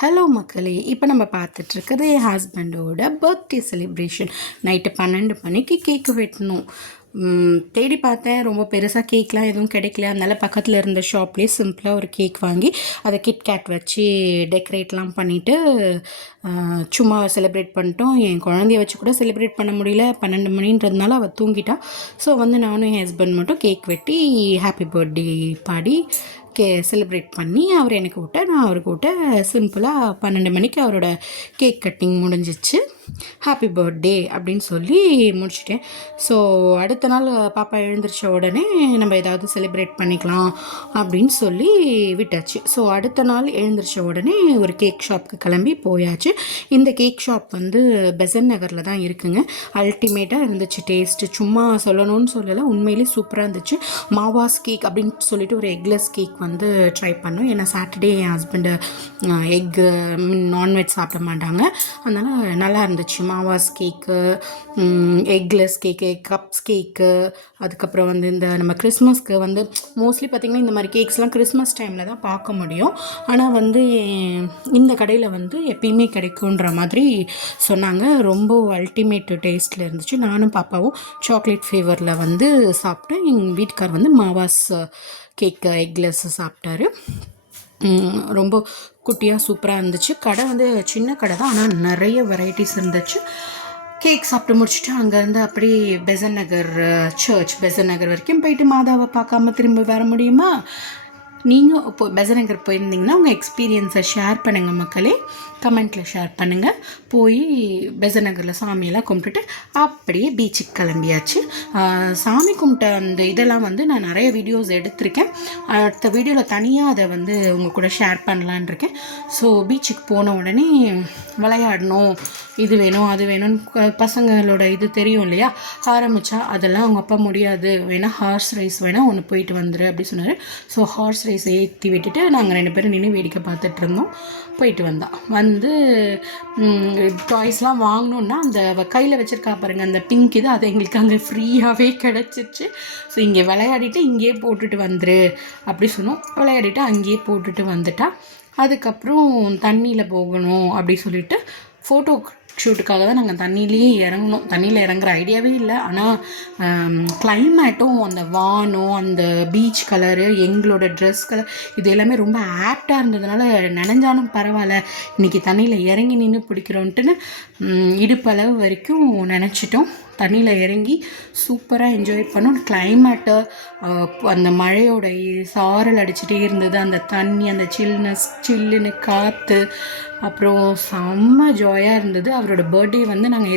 Hello மக்களே, இப்போ நம்ம பார்த்துட்ருக்கிறது என் ஹஸ்பண்டோட பர்த்டே செலிப்ரேஷன். நைட்டு 12 மணிக்கு கேக்கு வெட்டணும். தேடி பார்த்தேன், ரொம்ப பெருசாக கேக்லாம் எதுவும் கிடைக்கல. அதனால பக்கத்தில் இருந்த ஷாப்லேயே சிம்பிளாக ஒரு கேக் வாங்கி அதை கிட்கேட் வச்சு டெக்கரேட்லாம் பண்ணிவிட்டு சும்மா செலிப்ரேட் பண்ணிட்டோம். என் குழந்தைய வச்சு கூட செலிப்ரேட் பண்ண முடியல, 12 மணின்றதுனால அவள் தூங்கிட்டா. ஸோ நானும் என் ஹஸ்பண்ட் மட்டும் கேக் வெட்டி ஹாப்பி பர்த்டே பாடி செலிப்ரேட் பண்ணி அவர் எனக்கு விட்ட, நான் அவருக்கு விட்ட. சிம்பிளாக 12 மணிக்கு அவரோட கேக் கட்டிங் முடிஞ்சிச்சு. ஹாப்பி பர்த்டே அப்படின்னு சொல்லி முடிச்சிட்டேன். ஸோ அடுத்த நாள் பாப்பா எழுந்திரிச்ச உடனே நம்ம ஏதாவது செலிப்ரேட் பண்ணிக்கலாம் அப்படின்னு சொல்லி விட்டாச்சு. ஸோ அடுத்த நாள் எழுந்திரிச்ச உடனே ஒரு கேக் ஷாப்புக்கு கிளம்பி போயாச்சு. இந்த கேக் ஷாப் பெசன் நகரில் தான் இருக்குங்க. அல்டிமேட்டாக இருந்துச்சு டேஸ்ட்டு. சும்மா சொல்லணும்னு சொல்லலை, உண்மையிலே சூப்பராக இருந்துச்சு. மாவாஸ் கேக் அப்படின்னு சொல்லிட்டு ஒரு எக்லெஸ் கேக் ட்ரை பண்ணோம். ஏன்னா சாட்டர்டே என் ஹஸ்பண்டு எக்கு நான்வெஜ் சாப்பிட மாட்டாங்க. அதனால் நல்லா இருந்துச்சு. மாவாஸ் கேக்கு, எக்லெஸ் கேக்கு, கப்ஸ் கேக்கு, அதுக்கப்புறம் இந்த நம்ம கிறிஸ்மஸ்க்கு மோஸ்ட்லி பார்த்திங்கன்னா இந்த மாதிரி கேக்ஸ்லாம் கிறிஸ்மஸ் டைமில் தான் பார்க்க முடியும். ஆனால் இந்த கடையில் எப்பயுமே கிடைக்குன்ற மாதிரி சொன்னாங்க. ரொம்ப அல்டிமேட் டேஸ்ட்டில் இருந்துச்சு. நானும் பாப்பாவும் சாக்லேட் ஃப்ளேவரில் சாப்பிட்டேன். எங்கள் வீட்டுக்கார் மாவாஸ் கேக்கு எக்லெஸ் சாப்பிட்டாரு. ரொம்ப குட்டியாக சூப்பராக இருந்துச்சு. கடை சின்ன கடை தான், ஆனால் நிறைய வெரைட்டிஸ் இருந்துச்சு. கேக் சாப்பிட்டு முடிச்சுட்டு அங்கேருந்து அப்படி பெசன் நகர் பெசன் நகர் வரைக்கும் போயிட்டு மாதாவை பார்க்காம திரும்ப வர முடியுமா? நீங்கள் இப்போ பெசன் நகர் போயிருந்தீங்கன்னா உங்கள் எக்ஸ்பீரியன்ஸை ஷேர் பண்ணுங்கள் மக்களே, கமெண்ட்டில் ஷேர் பண்ணுங்கள். போய் பெசன் நகரில் சாமியெல்லாம் கும்பிட்டுட்டு அப்படியே பீச்சுக்கு கிளம்பியாச்சு. சாமி கும்பிட்ட அந்த இதெல்லாம் நான் நிறைய வீடியோஸ் எடுத்திருக்கேன். அடுத்த வீடியோவில் தனியாக அதை உங்கள் கூட ஷேர் பண்ணலான் இருக்கேன். ஸோ பீச்சுக்கு போன உடனே விளையாடணும், இது வேணும் அது வேணும்னு பசங்களோட இது தெரியும் இல்லையா, ஆரம்பித்தா அதெல்லாம் அவங்க அப்பா முடியாது, வேணால் ஹார்ஸ் ரைஸ் வேணால் ஒன்று போயிட்டு வந்துரு அப்படி சொன்னார். ஸோ ஹார்ஸ் ரைஸ் ஏற்றி விட்டுட்டு நாங்கள் 2 பேரும் நின்று வேடிக்கை பார்த்துட்டு இருந்தோம். போயிட்டு வந்தால் டாய்ஸ்லாம் வாங்கணுன்னா அந்த கையில் வச்சுருக்கா பாருங்கள் அந்த பிங்க் இது, அது எங்களுக்கு அங்கே ஃப்ரீயாகவே கிடச்சிச்சு. ஸோ இங்கே விளையாடிட்டு இங்கேயே போட்டுட்டு வந்துரு அப்படி சொன்னோம். விளையாடிட்டு அங்கேயே போட்டுட்டு வந்துட்டா. அதுக்கப்புறம் தண்ணியில் போகணும் அப்படி சொல்லிட்டு ஃபோட்டோ ஷூட்டுக்காக தான் நாங்கள் தண்ணியிலேயே இறங்கணும். தண்ணியில் இறங்குற ஐடியாவே இல்லை. ஆனால் கிளைமேட்டும் அந்த வானம், அந்த பீச் கலரு, எங்களோட ட்ரெஸ் கலர், இது எல்லாமே ரொம்ப ஆப்டாக இருந்ததுனால நனைஞ்சாலும் பரவாயில்ல, இன்றைக்கி தண்ணியில் இறங்கி நின்று பிடிக்கிறோன்ட்டுன்னு இடுப்பளவு வரைக்கும் நினச்சிட்டோம். தண்ணியில் இறங்கி சூப்பராக என்ஜாய் பண்ணோம். கிளைமேட்டு, அந்த மழையோட சாரல் அடிச்சுட்டே இருந்தது, அந்த தண்ணி, அந்த சில்லுன்னு காற்று, அப்புறம் செம்ம ஜாயாக இருந்தது. அவரோட பர்த்டே நாங்கள்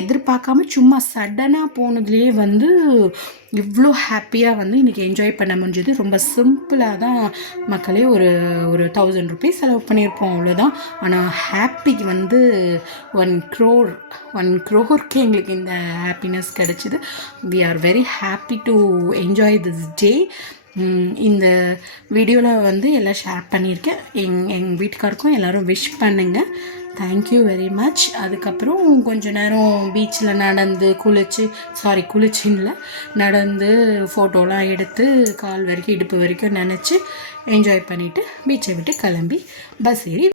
எதிர்பார்க்காம சும்மா சடனாக போனதுலேயே இவ்வளோ ஹாப்பியாக இன்றைக்கி என்ஜாய் பண்ண முடிஞ்சது. ரொம்ப சிம்பிளாக தான் மக்களே, ஒரு 1000 ருபீஸ் செலவு பண்ணியிருப்போம், அவ்வளோதான். ஆனால் ஹாப்பிக்கு 1 crore எங்களுக்கு இந்த ஹாப்பினஸ் கிடச்சிது. We are very happy to enjoy this day. இந்த வீடியோவில் எல்லாம் ஷேர் பண்ணியிருக்கேன். எங்கள் வீட்டுக்காருக்கும் எல்லோரும் விஷ் பண்ணுங்கள். Thank you very much. அதுக்கப்புறம் கொஞ்சம் நேரம் பீச்சில் குளிச்சின்ல நடந்து ஃபோட்டோலாம் எடுத்து கால் வரைக்கும் இடுப்பு வரைக்கும் நினச்சி என்ஜாய் பண்ணிவிட்டு பீச்சை விட்டு கிளம்பி பஸ் ஏறி